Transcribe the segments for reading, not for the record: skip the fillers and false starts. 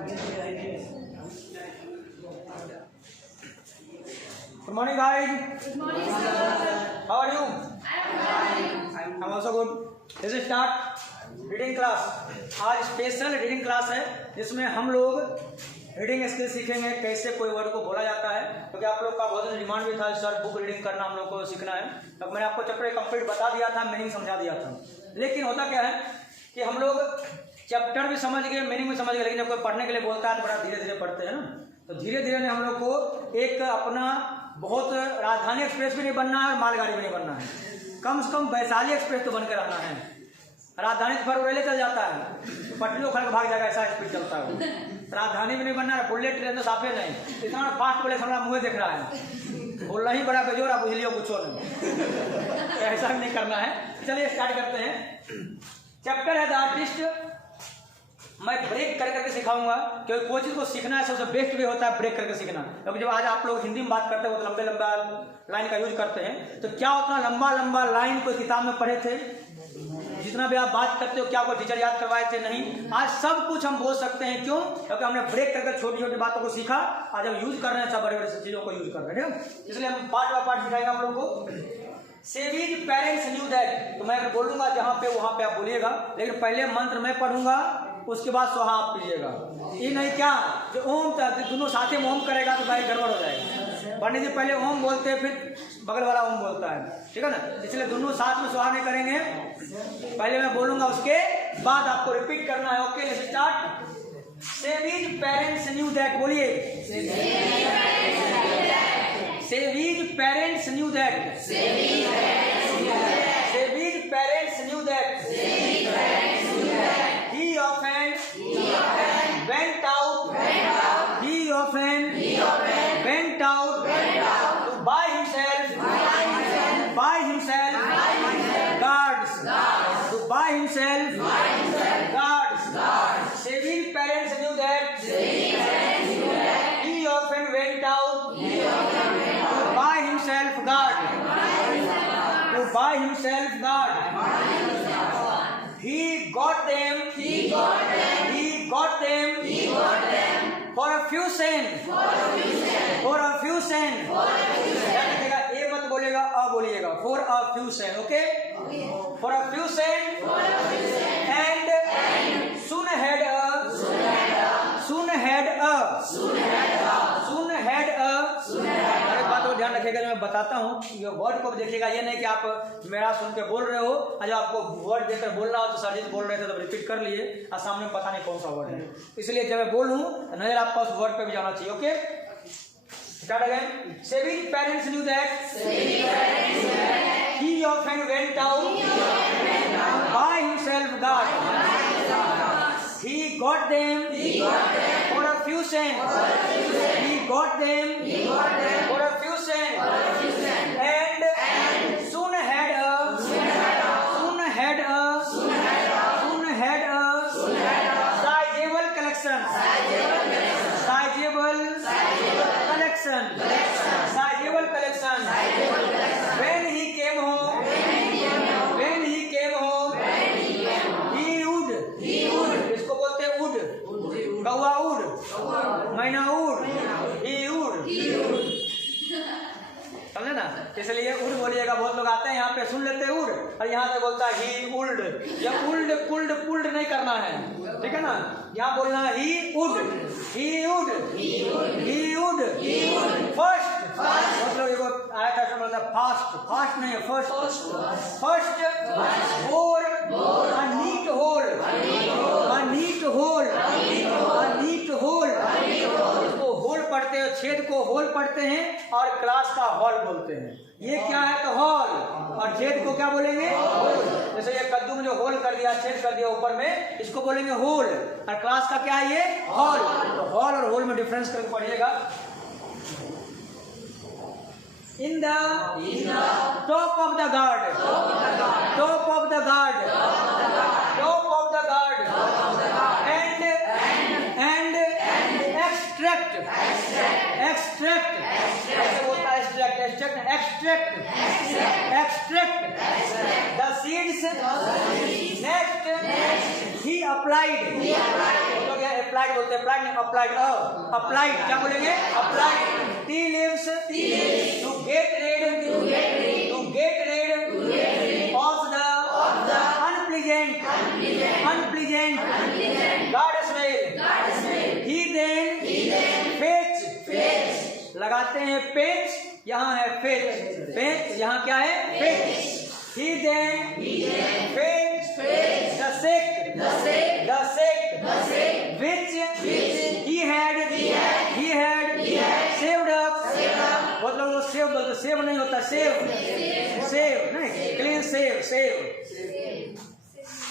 Good morning, guys. Good morning, sir. How are you? I'm also good. Let's start reading class. आज special reading class है जिसमें हम लोग reading skill सीखेंगे, कैसे कोई वर्ड को बोला जाता है, क्योंकि आप लोग का बहुत डिमांड भी था सर बुक रीडिंग करना हम लोग को सीखना है। तो मैंने आपको चैप्टर कंप्लीट बता दिया था, मीनिंग समझा दिया था। लेकिन होता क्या है कि हम लोग चैप्टर भी समझ गए, मीनिंग भी समझ गए, लेकिन जब कोई पढ़ने के लिए बोलता है तो बड़ा धीरे धीरे पढ़ते हैं ना। तो धीरे धीरे हम लोग को एक अपना बहुत राजधानी एक्सप्रेस भी नहीं बनना है और मालगाड़ी भी नहीं बनना है, कम से कम वैशाली एक्सप्रेस तो बनकर रहना है। राजधानी तो फिर रेले चल जाता है, पटरियों खड़ के भाग जाएगा, ऐसा स्पीड चलता है। राजधानी भी नहीं बनना है, बुलेट ट्रेन तो साफे नहीं, इतना फास्ट बोले हमारा मुँह देख रहा है, बोलना ही बड़ा बेजोर, आप बुझलियो कुछ नहीं, ऐसा भी नहीं करना है। चलिए स्टार्ट करते हैं। चैप्टर है द आर्टिस्ट। मैं ब्रेक कर करके सिखाऊंगा, क्योंकि कोई चीज़ को सीखना है सबसे बेस्ट वे होता है ब्रेक करके सीखना। क्योंकि जब आज आप लोग हिंदी में बात करते हैं वो तो लंबे लंबा लाइन का यूज करते हैं, तो क्या उतना लंबा लंबा लाइन कोई किताब में पढ़े थे? जितना भी आप बात करते हो क्या कोई टीचर याद करवाए थे? नहीं। आज सब कुछ हम बोल सकते हैं, क्यों? क्योंकि हमने ब्रेक करके छोटी छोटी बातों को सीखा, आज हम यूज कर रहे हैं, सब बड़े बड़े चीजों को यूज कर रहे हैं, इसलिए हम पार्ट बाय पार्ट सिखाएंगे आप लोगों को। सेविज पेरेंट्स न्यू दैट, तो मैं अगर बोलूंगा जहाँ पे वहां पे आप बोलिएगा, लेकिन पहले मंत्र मैं पढ़ूंगा, उसके बाद सोहा आप कीजिएगा। ये नहीं क्या जो ओम दोनों साथ में ओम करेगा तो भाई गड़बड़ हो जाएगा। पंडित जी पहले ओम बोलते हैं, फिर बगल वाला ओम बोलता है, ठीक है ना, इसलिए दोनों साथ में सोहा नहीं करेंगे। पहले मैं बोलूंगा, उसके बाद आपको रिपीट करना है। Okay, let's start. Savage parents knew that, बोलिए। Savage parents knew that. Savage parents knew that. He often went out. He often went out to buy himself guards. To buy himself guards. Saving parents knew that. He often went out to buy himself guard. To buy himself guard. He got them for a few cents. ए मत बोलेगा, अ बोलिएगा, for a few cents, okay? For a few cents, and soon had a अरे बात को ध्यान रखिएगा, जो मैं बताता हूँ ये वर्ड को देखिएगा, ये नहीं कि आप मेरा सुन के बोल रहे हो और जब आपको वर्ड देकर बोलना हो तो सरजीत बोल रहे थे तो रिपीट कर लिए और सामने में पता नहीं कौन सा वर्ड है, इसलिए जब मैं बोलूँ नजर आपका उस वर्ड पे भी जाना चाहिए। Okay, start again. Saving parents knew that he often went out by himself guard. He got them for a few cents. He got them for a few cents. And soon had a sizable collection. When he came home, he would. इसको बोलते हैं would. कौवा would, मैना would, he would. समझे ना? इसलिए उड़ बोलिएगा। बहुत लोग आते हैं यहाँ पे सुन लेते हैं उड़ और यहाँ पे बोलता है ही उल्ड, या उल्ड पुल्ड पुल्ड नहीं करना है, ठीक है ना? यहाँ बोलना है ही उड। फर्स्ट बहुत लोग एगो आया था बोलता है फास्ट नहीं है, first four a neat hole। इसको होल पढ़ते हैं, छेद को होल पढ़ते हैं और क्लास का हॉल बोलते हैं। ये क्या है तो हॉल, और छेद को क्या बोलेंगे? जैसे ये कद्दू में जो होल कर दिया, छेद कर दिया ऊपर में, इसको बोलेंगे होल, और क्लास का क्या है ये? हॉल। तो हॉल और होल में डिफरेंस करके पढ़िएगा। In the top of the guard, and extract, ऐसे बोलता है extract the seeds, next he applied, तो क्या applied बोलते हैं, applied नहीं, applied, applied क्या बोलेंगे, applied tea leaves to get rid of the unpleasant guard smell. He then fetch, लगाते हैं पेच, यहाँ है पेच, यहाँ क्या है पेच. He then fetch the sick which he had saved up. बहुत लोग सेव बोलते, सेव नहीं होता, सेव नहीं, clean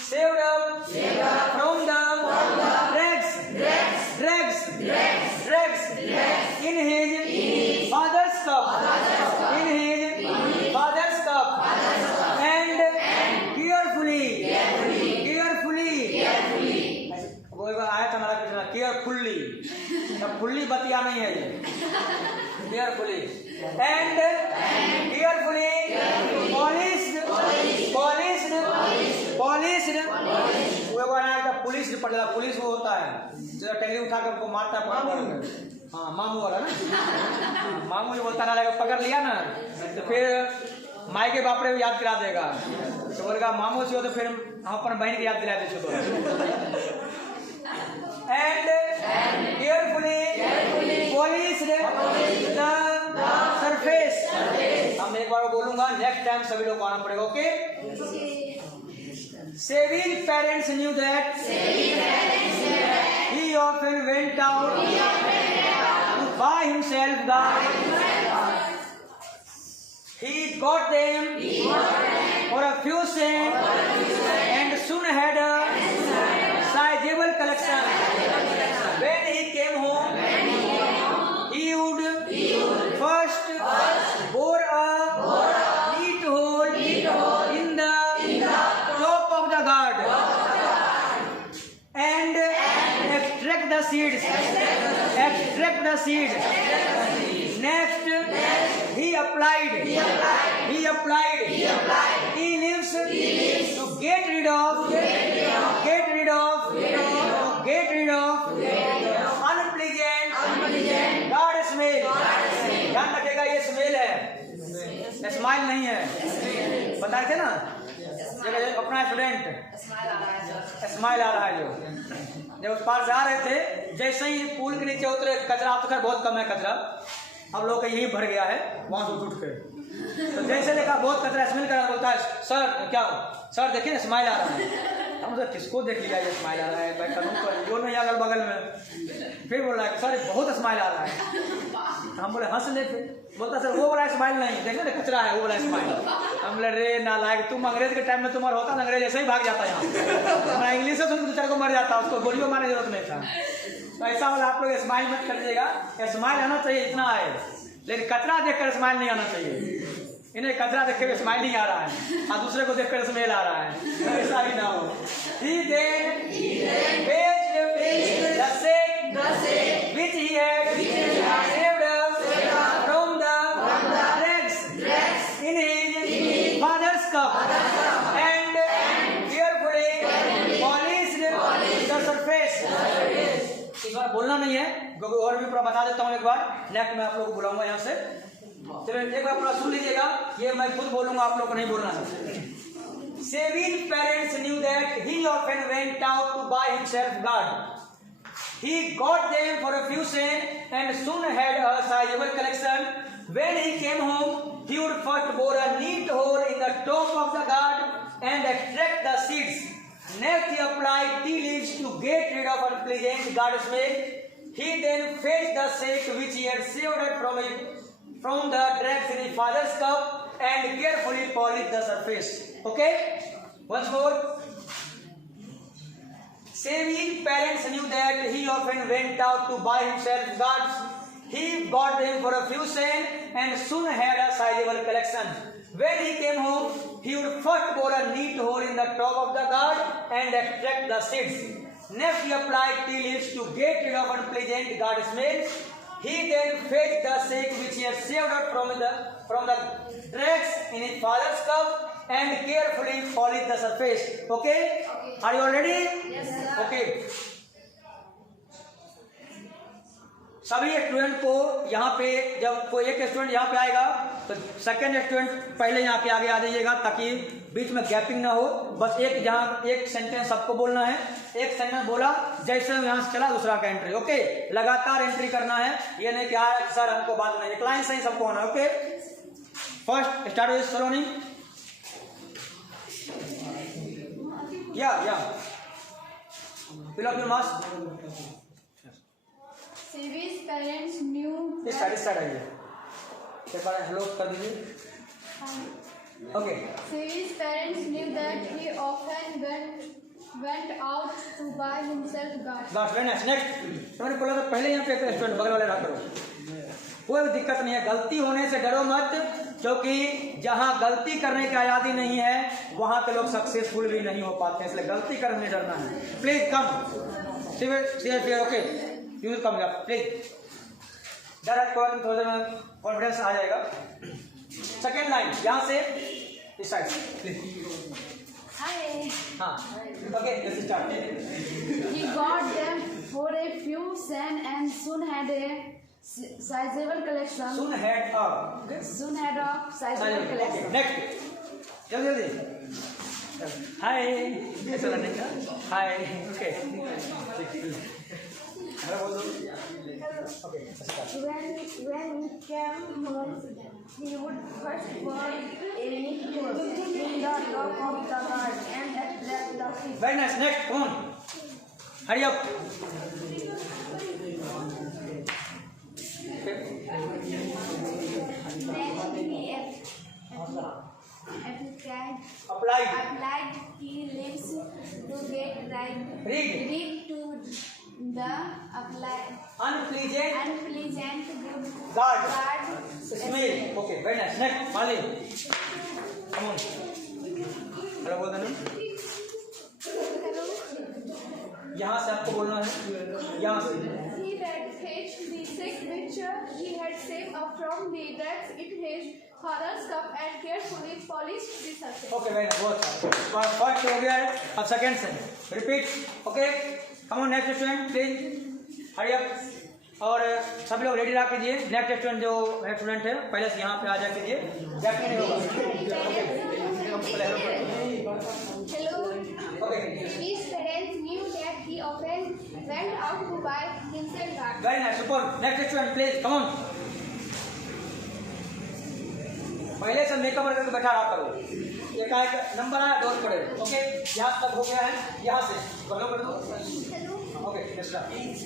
saved up from the dregs in his father's cup, and carefully वो आया था हमारा कृष्णा, केयरफुली बतिया नहीं है ये, केयरफुली and carefully polished वो बनाया पुलिस पड़ेगा, पुलिस वो होता है जो टंगड़ी उठा कर उनको मारता है, हाँ मामू वाला ना, मामू जो बोलता ना लगा पकड़ लिया ना तो फिर माई के बापड़े याद दिला देगा, तो बोलेगा मामू से हो तो फिर हम अपन बहन की याद दिला दे छो. And carefully polished the surface. हम एक बार बोलूंगा, नेक्स्ट टाइम सभी लोग आना पड़ेगा, okay. Saving parents knew that he often went out to buy himself guard. He got them for a few cents and soon had a sizable collection. When he came home, he would first bore a neat hole in the top of the gourd and extract the seeds. Next, he applied tea leaves to get rid of unpleasant guard smell. ध्यान रखिएगा, ये smell है, smile नहीं है. बताए थे ना अपना स्टूडेंट स्माइल आ रहा है, जब उस पार से आ रहे थे, जैसे ही पुल के नीचे उतरे, कचरा अब तो खैर बहुत कम है कचरा, अब लोग का यही भर गया है वहां से उठ के, तो जैसे देखा बहुत कचरा स्मेल कर रहा, बोलता है सर क्या सर देखिए ना स्माइल आ रहा है. हम सर किसको देख लिया ये स्माइल आ रहा है, भाई करूँ जो नहीं अगल बगल में. फिर बोल रहा है सर बहुत स्माइल आ रहा है. हम बोले हंस ले, फिर बोलता सर वो वाला स्माइल नहीं, देखो ना कचरा है वो वाला स्माइल. हम बोले रे नालायक, तुम अंग्रेज के टाइम में तुम्हारा होता ना, अंग्रेज ऐसे ही भाग जाता यहाँ, मैं इंग्लिश से सुन दूसरे को मर जाता, उसको गोलियों मारने की जरूरत नहीं था. तो ऐसा वाला आप लोग स्माइल मत करिएगा, स्माइल आना चाहिए इतना है, लेकिन कचरा देखकर स्माइल नहीं आना चाहिए. इन्हें कचरा देख कर स्माइल नहीं आ रहा है और दूसरे को देखकर स्मेल आ रहा है, ऐसा ही ना हो. He then fetched the sick which he had saved up from the dregs in his father's cup and carefully polished the surface. इस बार बोलना नहीं है, क्योंकि और भी पूरा बता देता हूँ एक बार, नेक्स्ट में आप लोग को बुलाऊंगा यहाँ से. चलो एक बार पूरा सुन लीजिएगा, ये मैं खुद बोलूंगा, आप लोग को नहीं बोलना है. Saving parents knew that he often went out to buy himself guard. He got them for a few cents and soon had a sizable collection. When he came home, he would first bore a neat hole in the top of the gourd and extract the seeds. Next, he applied tea leaves to get rid of unpleasant gourd smell. He then fetched the sick which he had saved from the dregs in his father's cup and carefully polished the surface. Okay? Once more. Saving parents knew that he often went out to buy himself guards. He got them for a few cents and soon had a sizable collection. When he came home, he would first bore a neat hole in the top of the gourd and extract the seeds. Next, he applied tea leaves to get rid of unpleasant gourd smell. He then fetched the sick which he had saved up from the dregs in his father's cup and carefully polished the surface. Okay? Are you all ready? Yes, sir. Okay. सभी student को यहाँ पे जब कोई एक student यहाँ पे आएगा तो सेकंड स्टूडेंट पहले यहाँ पे आगे आ जाइएगा ताकि बीच में गैपिंग ना हो। बस एक जहाँ एक सेंटेंस सबको बोलना है, एक सेंटेंस बोला जैसे यहाँ से चला दूसरा का एंट्री। ओके, लगातार एंट्री करना है, ये नहीं कि यार सर हमको बात नहीं, एक लाइन से ही सबको होना है। Okay, first start with Saloni. या fill up your mask. Sevi's parents knew इस साइड आइए, एक बार हेलो कर दीजिए। Okay, Sevi's parents knew that he often went out to buy himself gas. Last line next. मैंने बोला था पहले यहाँ पे एक स्टूडेंट बगल वाले रहा करो, कोई दिक्कत नहीं है, गलती होने से डरो मत, क्योंकि जहाँ गलती करने की आज़ादी नहीं है वहाँ पे लोग सक्सेसफुल भी नहीं हो पाते हैं, इसलिए गलती करने से डरना है। Please come see okay, you will come please, direct confidence आ जाएगा। सेकेंड लाइन यहाँ से इस साइड प्लीज। Hi. हाँ okay, let's start. He got them for a few cents and soon had a sizable collection. Soon head up, Soon had a sizable collection. Next जल्दी हाय, ऐसा नहीं था हाय। ओके, हेलो बोल दो। Okay, When he came home, he would first burn a nickel in the top of the heart and attract the fish. Very nice, next come on, hurry up. Applied key lips to get rid to the unpleasant unpleasant guard smell. Okay, very nice, next Mali come on, hello बोल देना। यहाँ से आपको बोलना है, यहाँ से। He had fetched the sick which he had saved up from the wrecks in his father's cup and carefully polished the surface. Okay, very nice, बहुत फर्स्ट हो गया है, अब सेकंड से repeat. Okay, come on next student please hurry up. और सभी लोग ready रख कीजिए। नेक्स्ट स्टूडेंट जो स्टूडेंट है पहले से यहाँ पे आ जा कीजिए, गैप नहीं होगा। Hello. Okay, His parents knew that he often went out to buy himself gas. Very nice, super. Next student please come on. पहले से मेकअप करके बैठा रहा करो, एक नंबर आया डोर पड़े। ओके, यहाँ तक हो गया है, यहाँ से कर दो। Hello. Okay, next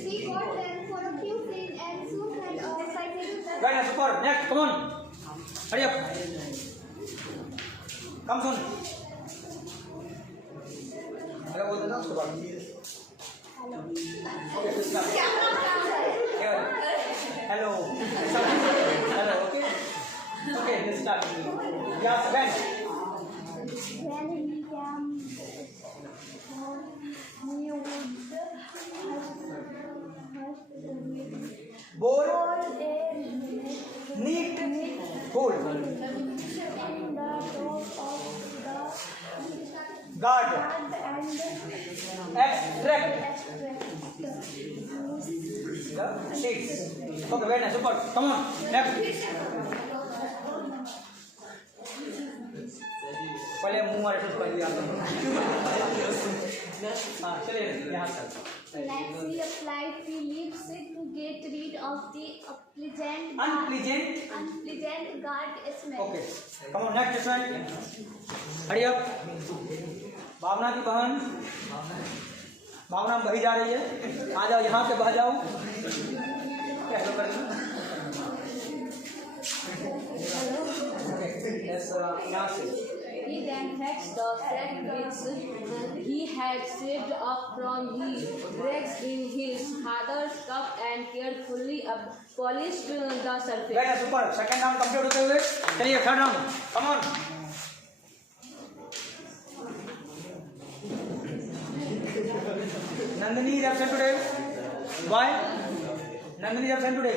He got them for a few cents and soon had a sizable very nice, super. Next come on, hurry up, come soon, hello बोल देना उसके बाद। Okay, hello hello, okay okay, let's start. Yes when When he came home, he would bore hold a neat full in the top of guard the and extract the seeds. Okay, very nice, super. Come on next. पहले मुंह वाले shoot कर दिया। हाँ चलिए यहाँ से। Nancy applied the lips to get rid of the unpleasant. guard smell. Okay, come on next student hurry up. Bhavna की बहन, भावना बही जा रही है, आ जाओ यहाँ पे बह जाओ। क्या हेलो कर यहाँ से। He then fetched the sack which he had saved up from the dregs in his father's cup and carefully polished the surface. Very super. Second round complete होते हुए चलिए third round, come on. Nandini is absent today, why Nandini is absent today?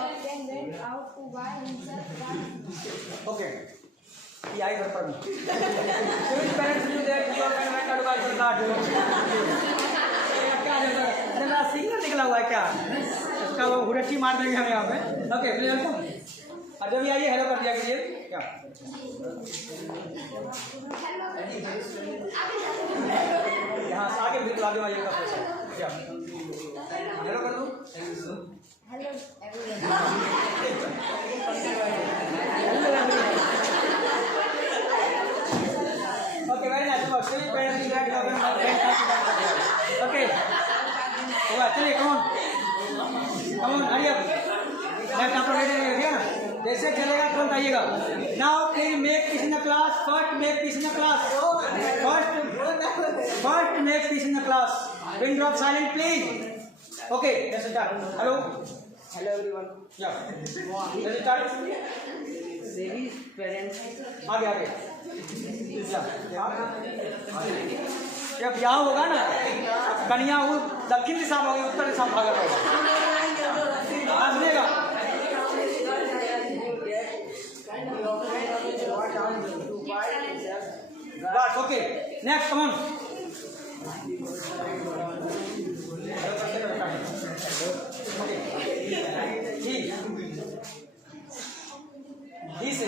Often went out to buy himself gas. Okay, ये आई घर पर भी parents knew that your payment advice card क्या अरे मेरा सिग्नल निकला हुआ है क्या इसका वो हुड़ची मार देंगे हम यहाँ पे ओके प्लीज वेलकम और जब भी आइए हेलो कर दिया कीजिए क्या यहाँ से आगे बिल्कुल आगे आइएगा क्या हेलो कर दूँ Hello everyone. Okay, very nice. Still parents interact with our okay. चलिए come on, hurry up. Next आपको ready है क्या? जैसे चलेगा तुरंत आइएगा. Now please make peace in the class. First make peace in the class. First make peace in the class. Pin drop silent please. Okay, let's start. Hello. Hello everyone. Yeah. Let's start. Devi's parents. आगे. जब ब्याह होगा ना कन्या वो दक्षिण दिशा में होगी उत्तर दिशा में भागा होगा सुनेगा बस ओके नेक्स्ट कम ऑन जी से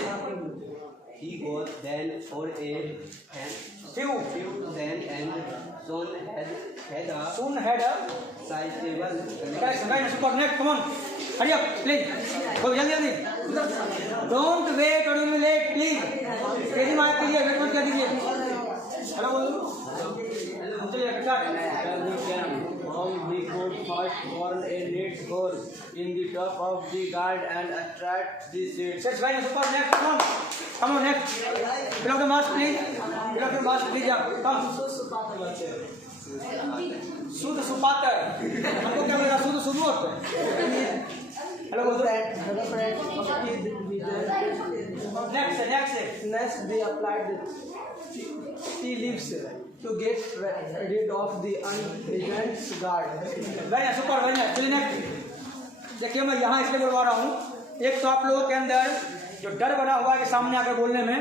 He goes then for a few then and soon had a soon had a sizable correction right super next come on hurry up please बोलो जल्दी don't wait or you will late please तेजी मार कीजिए wait मत कर दीजिए hello बोलो चलिए start We could first burn a neat hole in the top of the guard and attract the seeds. That's right, super. Next, come on, next. Below the mask, please. Below the mask, please. Yeah, come. Sud Supatar. हमको क्या बोलेगा? Sud Sudot. Hello, Hello friend. Next. Next they applied the tea leaves to get rid of the unpleasant guard. Very nice, super. Very nice. चलिए next. देखिए मैं यहाँ इसलिए बोलवा रहा हूँ एक तो आप लोगों के अंदर जो डर बना हुआ है कि सामने आकर बोलने में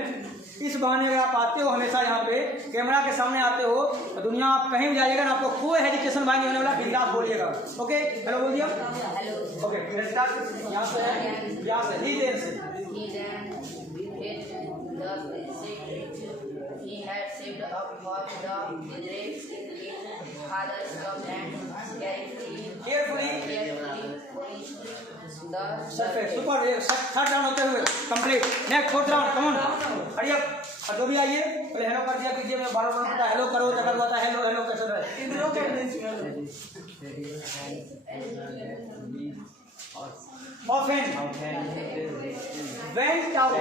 इस बहाने अगर आप आते हो हमेशा यहाँ पे कैमरा के सामने आते हो तो दुनिया आप कहीं भी जाइएगा ना आपको कोई हेजिटेशन भाई नहीं होने वाला बिंदास बोलिएगा ओके हेलो बोल दिया ओके यहाँ से ही देन से He had saved up for the grapes in his father's cup and carefully the surface super third round होते हुए complete next fourth round come on hurry up और जो भी आइए पहले हेलो कर दिया कीजिए मैं बार-बार बोलता हेलो करो जगह होता है हेलो कैसे रहे often went out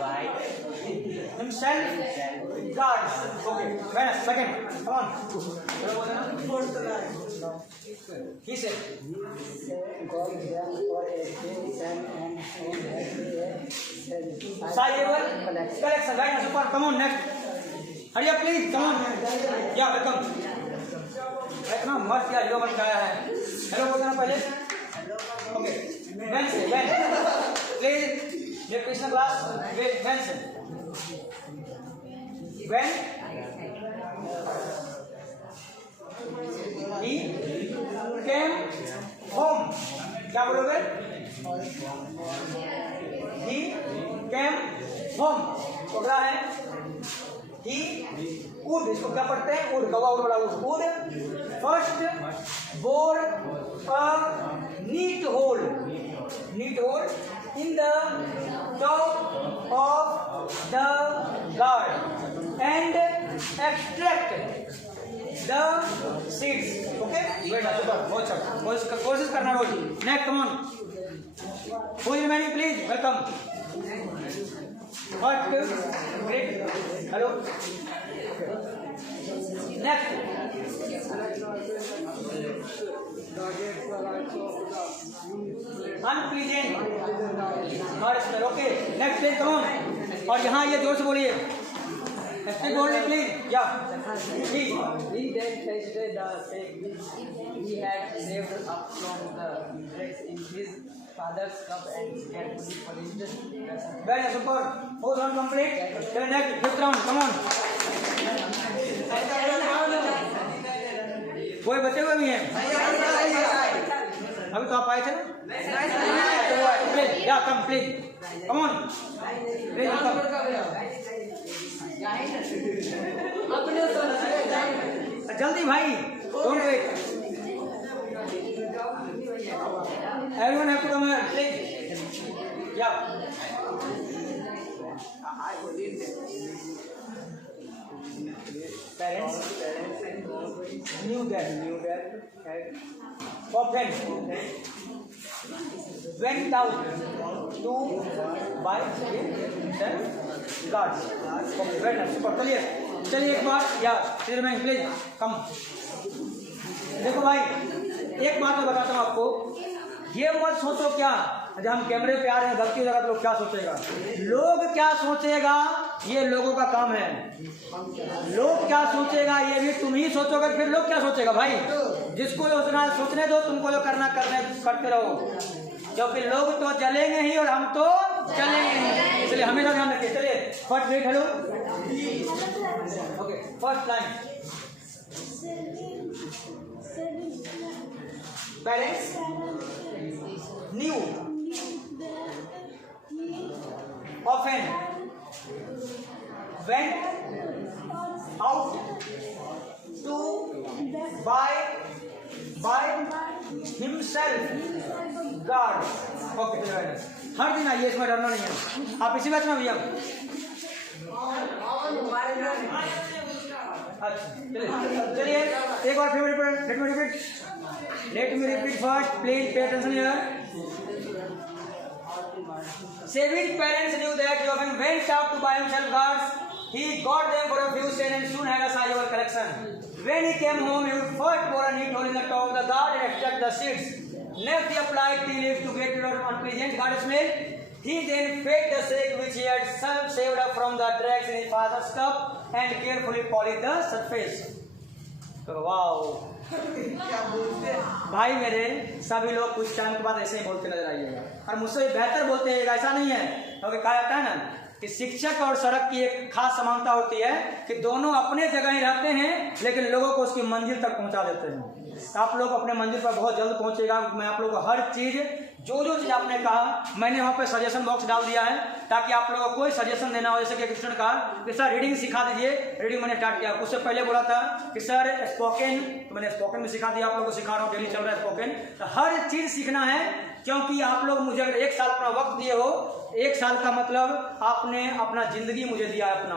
by himself guards okay when second come on he said sizable collection right now super come on next hurry up please come on yeah welcome इतना मस्त यार हीरो बन के आया है हेलो बोल देना पहले ओके वेन से वेन प्लीज ये कृष्ण क्लास वेन से वेन ही केम होम क्या बोलोगे ही केम होम अगला है ही उड इसको क्या पढ़ते हैं उड गवा उड़ बड़ा उड first bore a neat hole in the top of the gourd and extract the seeds okay बेटा सुपर बहुत अच्छा कोशिश करना रोज next come on who is remaining please welcome What? Great. Hello. Next. Unpleasant. Not smell. Okay. Next please come on. और यहाँ ये जोर से बोलिए. Speak boldly please. Yeah. Please. He then tasted the steak which he had saved up from the dregs in his father's cup and carefully polished the surface. Very super. Who's on complete? Then next, fifth round. Come on. कोई बचे हुए भी हैं? अभी तो आप आए थे ना? Please, yeah, come, please. Come on. Please, come. जल्दी भाई. Don't wait. Everyone have to come here, please. Yeah. Parents knew that often went out to buy themselves guards. Super. चलिए एक बार यार चेयरमैन प्लीज कम. देखो भाई एक बात मैं बताता हूँ आपको, ये मत सोचो क्या जब हम कैमरे पे आ रहे हैं गलती हो जाएगा तो लोग क्या सोचेगा. लोग क्या सोचेगा ये लोगों का काम है. लोग क्या सोचेगा ये भी तुम ही सोचोगे, फिर लोग क्या सोचेगा भाई. जिसको सोचने दो, तुमको जो करते रहो, क्योंकि लोग तो जलेंगे ही और हम तो चलेंगे ही. इसलिए हमेशा ध्यान रखिए. चलिए first wait hello. Okay first line. Parents knew often went out to buy himself guards. Okay, हर दिन आइए, इसमें डरना नहीं है. आप इसी बात में भैया. अच्छा चलिए एक बार फिर let me repeat first. Please pay attention here. Savage parents knew that he often went out to buy himself guards. He got them for a few cents and soon had a sizable collection. When he came home, he would first bore a neat hole in the top of the guard and extract the seeds. Next, he applied tea leaves to get rid of unpleasant guard smell. He then fed the snake which he had saved up from the dregs in his father's cup and carefully polished the surface. Wow भाई मेरे सभी लोग कुछ time के बाद ऐसे ही बोलते नजर आइएगा और मुझसे बेहतर बोलते हैं. ऐसा नहीं है क्योंकि कहा जाता है ना कि शिक्षक और सड़क की एक खास समानता होती है कि दोनों अपने जगह ही रहते हैं लेकिन लोगों को उसकी मंजिल तक पहुंचा देते हैं. आप लोग अपने मंजिल पर बहुत जल्द पहुंचेगा. मैं आप लोगों को हर चीज जो चीज आपने कहा मैंने वहाँ पे सजेशन बॉक्स डाल दिया है ताकि आप लोगों को कोई सजेशन देना हो. जैसे कि कृष्ण कहा कि सर रीडिंग सिखा दीजिए. रीडिंग मैंने स्टार्ट किया. उससे पहले बोला था कि सर स्पोकन, तो मैंने स्पोकन में सिखा दिया. आप लोगों को सिखा रहा हूँ, डेली चल रहा है स्पोकन. तो हर चीज सीखना है क्योंकि आप लोग मुझे अगर 1 साल अपना वक्त दिए हो, 1 साल का मतलब आपने अपना जिंदगी मुझे दिया है. अपना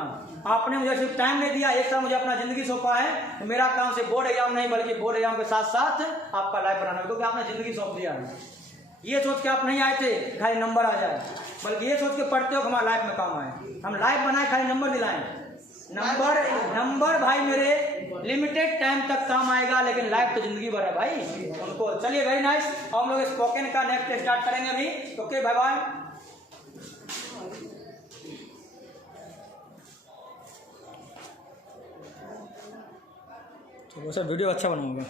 आपने मुझे सिर्फ टाइम नहीं दिया, 1 साल मुझे अपना जिंदगी सौंपा है. तो मेरा काम सिर्फ बोर्ड एग्जाम नहीं बल्कि बोर्ड एग्जाम के साथ साथ आपका लाइफ बनाना है क्योंकि आपने जिंदगी सौंप दिया है. ये सोच के आप नहीं आए थे खाली नंबर आ जाए, बल्कि ये सोच के पढ़ते हो कि हमारा लाइफ में काम आए. हम लाइफ बनाए खाली नंबर दिलाएं. नंबर भाई मेरे लिमिटेड टाइम तक काम आएगा लेकिन लाइफ तो जिंदगी भर है भाई उनको. चलिए वेरी नाइस. हम लोग स्पोकन का नेक्स्ट स्टार्ट करेंगे अभी. Okay bye bye. तो सर वीडियो अच्छा बनाऊंगा.